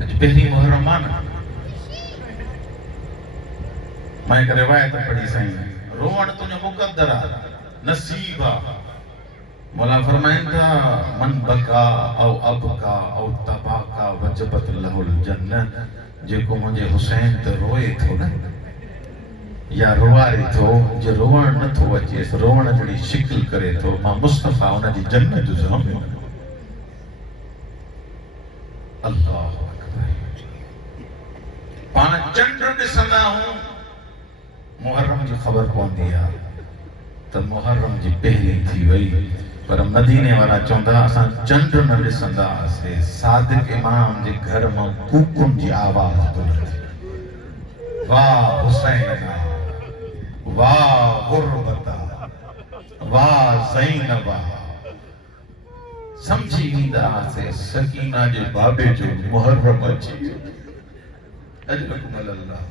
पहली मुहर्रम आना मैं एक रिवायत पढ़ी साईं रोवण तुझो मुक़द्दर आहे नसीब आहे मौला फरमाइन था मन बका औ अबका औ तबाका वजबत लहुल जन्नत जेको मुंहिंजे हुसैन ते रोए थो न या रुवारे थो जे रोवण नथो अचेसि रोवण जहिड़ी शिकिल करे थो मां मुस्तफ़ा उनजी जन्नत जो अल्लाह पाण चंड ॾिसंदा हूं मुहर्रम जी ख़बर पवंदी आहे त मुहर्रम जी पहली थी वई पर मदीने वारा चवंदा असां चंड न ॾिसंदा हुआसीं सादिक इमाम जे घर मां कूकुन जी आवाज़ बुलंदी वाह हुसैन वाह गुरबता वाह ज़ैनबा समझी वेंदा हुआसीं सकीना जे बाबे जो मुहर्रम अची वियो अजलकुम अल्लाह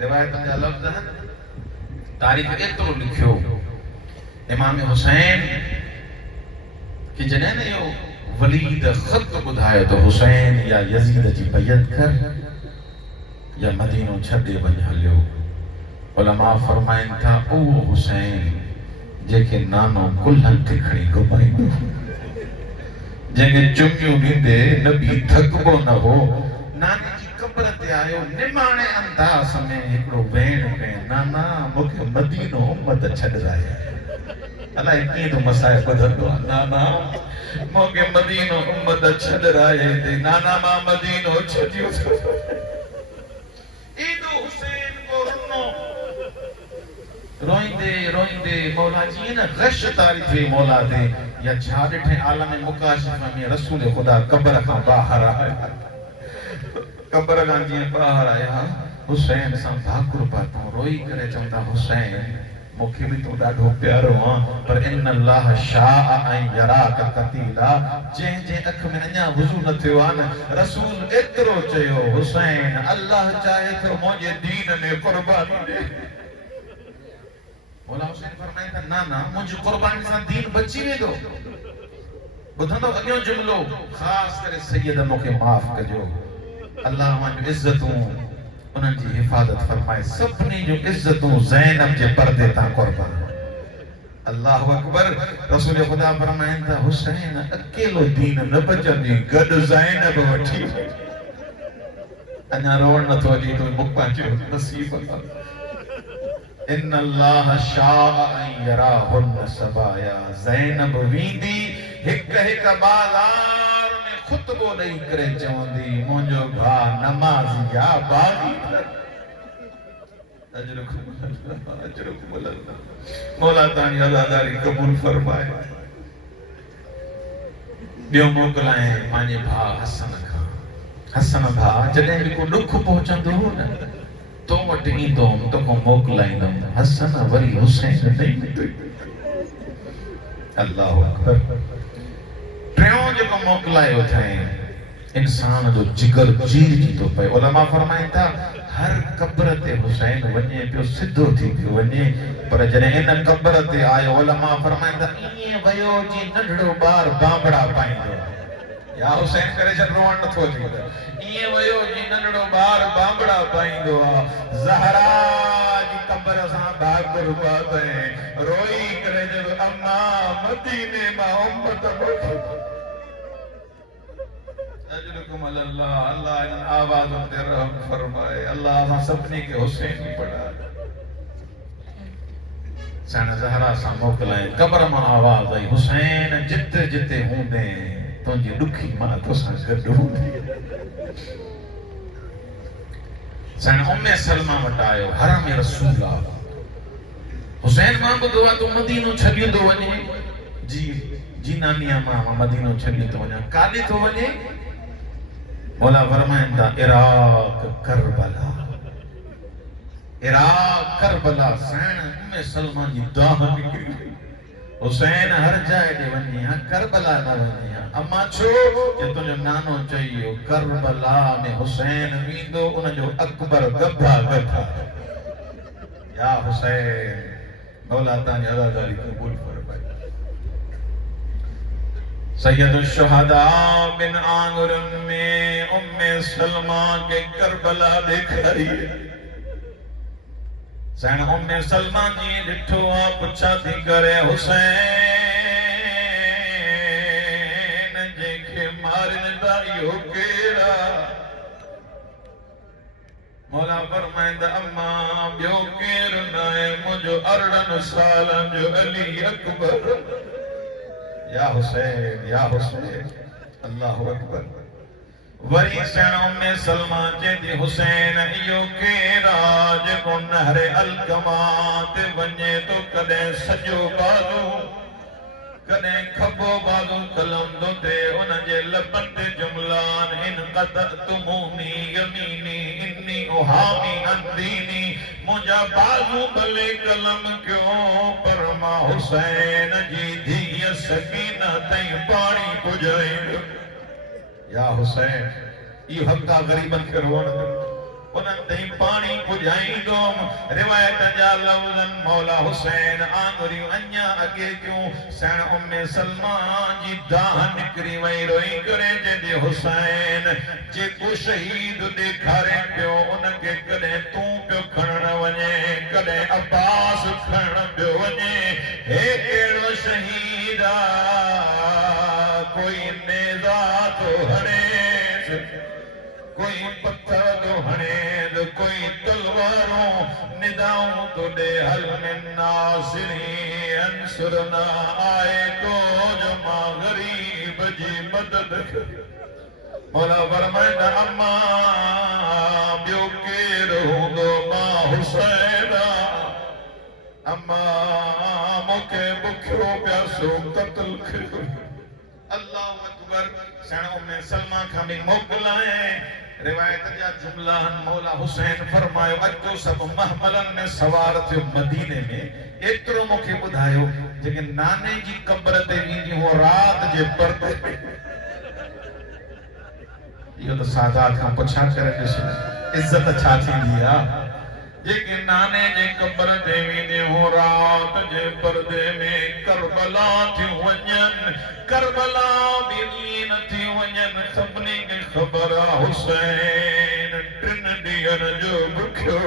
रिवायत जा लफ़्ज़ आहिनि तारीख़ एतिरो लिखियो इमाम हुसैन कि जॾहिं न इहो वलीद ख़त ॿुधायो त हुसैन या यज़ीद जी बैअत कर या मदीनो छॾे वञ हलियो उलमा फरमाइनि था उहो हुसैन जंहिंखे नानो कुल्हनि ते खणी घुमाईंदो जंहिंखे चुमियूं ॾींदे नबी थकबो न हो नानी जी क़ब्र ते आयो निमाणे अंदाज़ में हिकिड़ो वेण कयो नाना मूंखे मदीनो उम्मत छॾाए अलाए कीअं तो मसाए ॿुधंदो आहे नाना मूंखे मदीनो उम्मत छॾाए ते नाना मां मदीनो छॾियो एॾो हुसैन को रुनो रोईंदे रोईंदे मौला जी न गश तारी थी मौला ते या छा ॾिठे आलम मुकाशिफ़ में रसूल ख़ुदा क़ब्र खां ॿाहिरि आया क़ब्र खां जीअं ॿाहिरि आया हुसैन सां भाकुर पातो रोई करे चवंदा हुसैन मूंखे बि तूं ॾाढो प्यारो आहे पर इन अल्लाह शाह ऐं यराक कतीला जंहिं अख में अञा वुज़ू न थियो आहे न रसूल एतिरो चयो हुसैन अल्लाह चाहे तो मुंहिंजे दीन में क़ुर्बानी ॾे मौला हुसैन फरमाइनि था नाना मुंहिंजी क़ुर्बानी सां दीन बची वेंदो ॿुधंदो अॻियो जुमिलो ख़ासि करे सैयद मूंखे माफ़ कजो अल्लाह मुंहिंजी इज़तूं उन्हनि जी हिफ़ाज़त फरमाए सभिनी जूं इज़तूं ज़ैनब जे पर्दे तां क़ुर्बान अल्लाहु अकबर रसूल ख़ुदा फरमाइनि था हुसैन अकेलो दीन न बचंदी गॾु ज़ैनब वठी अञा रोअण नथो अचे तो मुख पाचियो नसीब इन अल्लाह शाह ऐं यराहुन सबाया ज़ैनब वींदी हिक हिक बाज़ार में खुतबो ॾेई करे चवंदी मुंहिंजो भाउ नमाज़ी आ बागी अजरुकुम अल्लाह मौला तानी अज़ादारी क़बूल फरमाए ॿियो मोकिलाए पंहिंजे भाउ हसन खां हसन भाउ जॾहिं बि को ॾुख पहुचंदो हो न तो वटि ईंदो तोखां मोकिलाईंदुमि हसन वरी हुसैन ॾेई अल्लाहु अकबर टियों जेको मोकिलायो अथई इंसान जो जिगर चीरजी थो पए उलमा फरमाइनि था हर क़ब्र ते हुसैन वञे पियो सिधो थी पियो वञे पर जॾहिं इन क़ब्र ते आयो उलमा फरमाइनि था ईअं वयो जी नंढड़ो ॿार बांबड़ा पाईंदो या हुसैन करे छॾ रोअण नथो अचे ईअं वयो जी नंढड़ो ॿार बांबड़ा पाईंदो आहे ज़हरा जी क़ब्र सां भाकुर पातई रोई करे जब अम्मा मदीने मां उम्मत मोकिली अजरुकुम अल्लाह अल्लाह इन आवाज़ों ते रहम फरमाए अल्लाह हम सभिनी के हुसैन की पढ़ा सन ज़हरा सां मोकिलाए क़ब्र मां आवाज़ आई हुसैन जिते जिते हूंदे तुंहिंजी ॾुखी मां तोसां गॾु हूंदी सन उम्मे सलमा वटि आयो हरम रसूल हुसैन मां ॿुधो आहे तूं मदीनो छॾी थो वञे जी जी नानिया मां मदीनो छॾी थो वञा काॾे थो वञे मौला फरमाइनि था इराक करबला सैन उम्मे सलमा जी दाह निकिरी हुसैन हर जाइ ते वञे हा करबला न वञे हा अम्मा छो कि तुंहिंजो नानो चयो करबला में हुसैन वेंदो उनजो अकबर गभा गभा या हुसैन मौला तानी अज़ादारी क़बूल फरमाए सैयद शुहदा बिन आंगुर में उम्मे सलमा के करबला दिखाई सैन उम्मे सलमा जी डिठो पुछा थी करे हुसैन जेके मारन दा इहो केड़ा मौला फरमाइंदा अम्मा बियो केर नाए मुझो 18 सालन जो अली अकबर या हुसैन अल्लाहु अकबर वरी सैन उम्मे सलमा चेंदी हुसैन इयो केरा जेको नहरे अलकमा ते वञे तो कदे सजो बाजू कदे खबो बाजू कलम दो ते उन जे लबन ते जुमलान इन क़तअतुमूनी यमीनी इन्नी उहामी अंदीनी मुझा बाजू भले कलम क्यों पर मां हुसैन जी धीअ सकीना तई पानी पुजाई या हुसैन ये हक्का गरीबन के रोण उन्हनि तई पानी पुजाईंदुम रिवायत जा लफ्ज़न मौला हुसैन आंगुरियूं अञा अॻे क्यों सैन उम्मे सलमा जी दाह निकिरी वई रोई करे चेंदी हुसैन जेको शहीद ॾेखारे पियो उनखे कॾहिं तूं पियो खणण वञे कॾहिं अब्बास खणण पियो वञे हे कहिड़ो शहीद आहे कोई नेज़ा तो हणे कोई पत्थर तो हणे कोई तलवारों निदाऊं तो दे हल में नासिरी अंसुरना आए तो जो मां गरीब जी मदद मौला फरमाइंदा अम्मा बियो केर हूंदो मां हुसैन अम्मा मूंखे बुखियो प्यासो क़त्ल कयो अल्लाहु अकबर सैन उम्मे सलमा खां भी मोकलाए रिवायत जा जुमला मौला हुसैन फरमायो अचो सब महमलन में सवार थियो मदीने में एतरो मूंखे ॿुधायो जेके नाने जी कब्र ते वींदी हो रात जे पर्दे में इहो त सादात खां पुछा करे ॾिसो इज्जत छा थींदी आहे जेके नाने जे कब्र ते वींदी हो रात जे पर्दे में करबला थियूं वञनि करबला बि ईन थी वञनि सभिनी खे ख़बर आहे हुसैन 3 ॾींहनि जो बुखियो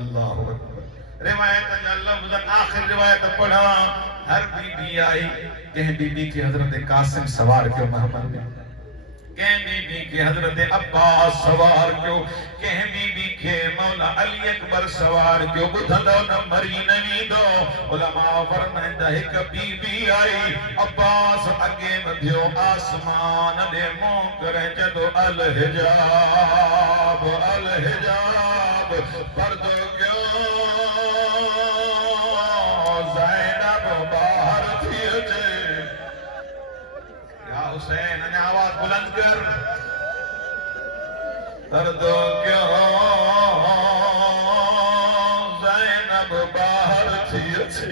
अल्लाहु अकबर रिवायत जा लफ्ज़ आखिर रिवायत पढ़ा हर बीबी आई कंहिं बीबी खे हज़रत कासिम सवार कयो महमद में कंहिं बीबी खे हज़रत अब्बास सवार कयो कंहिं बीबी खे मौला अली अकबर सवार कयो ॿुधंदो न मरी न वेंदो उलमा फरमाईंदा हिक बीबी आई अब्बास अॻे वधियो आसमान ॾे मुंहुं करे चयो अल हिजाब पर्दो कयो ज़ैनब ॿाहिर थी अचे या हुसैन ने आवाज बुलंद कर पर्दो क्यों ज़ैनब बाहर थी अचे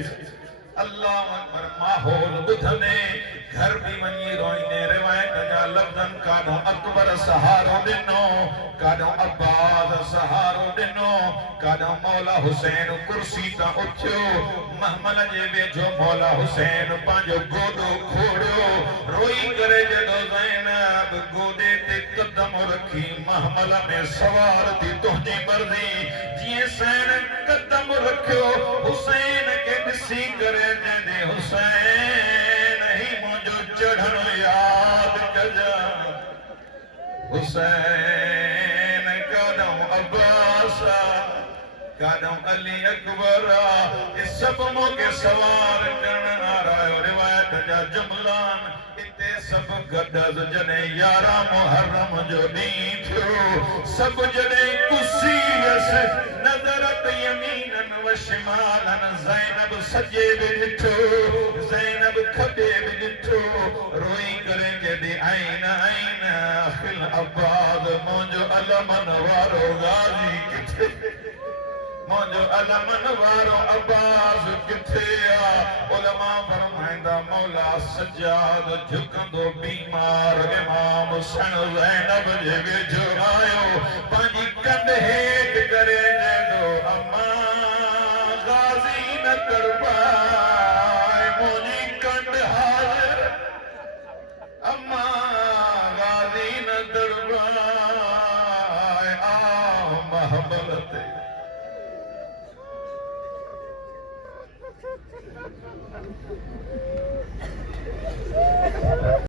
अल्लाह अकबर माहौल ॿुधंदे घर भी वञी रोईंदे रिवायत जा लफ्ज़न काॾो अकबर सहारो ॾिनो काॾो अब्बास सहारो ॾिनो काॾो मौला हुसैन कुर्सी तां उथियो महमल जे वेझो मौला हुसैन पंहिंजो गोॾो खोड़ियो रोई करे जॾो ज़ैनब गोॾे ते कदम रखी महमल में सवार थी तुंहिंजी मर्ज़ी जीअं सैन कदम रखियो हुसैन खे ॾिसी करे चवंदे हुसैन ही मुंहिंजो चढ़ण याद कजा हुसैन काॾो अब्बास काॾो अली अकबर ये सब मूंखे सवार करण आरायो रिवायत जा जुमलान इते सब गॾज जॾहिं 11 मुहर्रम जो ॾींहुं थियो सब जॾहिं कुसी वियसि नज़रत यमीनन व शिमालन ज़ैनब सजे बि ॾिठो ज़ैनब खॿे बि ॾिठो रोई करे चएंदी आइन आइन फिल अब्बास मुंहिंजो अलमन वारो गाज़ी किथे मुंहिंजो अलमन वारो अब्बास किथे आहे उलमा फरमाईंदा मौला सज्जाद झुकंदो बीमार इमाम हुसैन ज़ैनब जे वेझो आयो पंहिंजी कंध हेठि करे चवंदो अम्मा गाज़ी न कर पाए मुंहिंजी कंध हाज़िर अम्मा गाज़ी न कर पाए हमल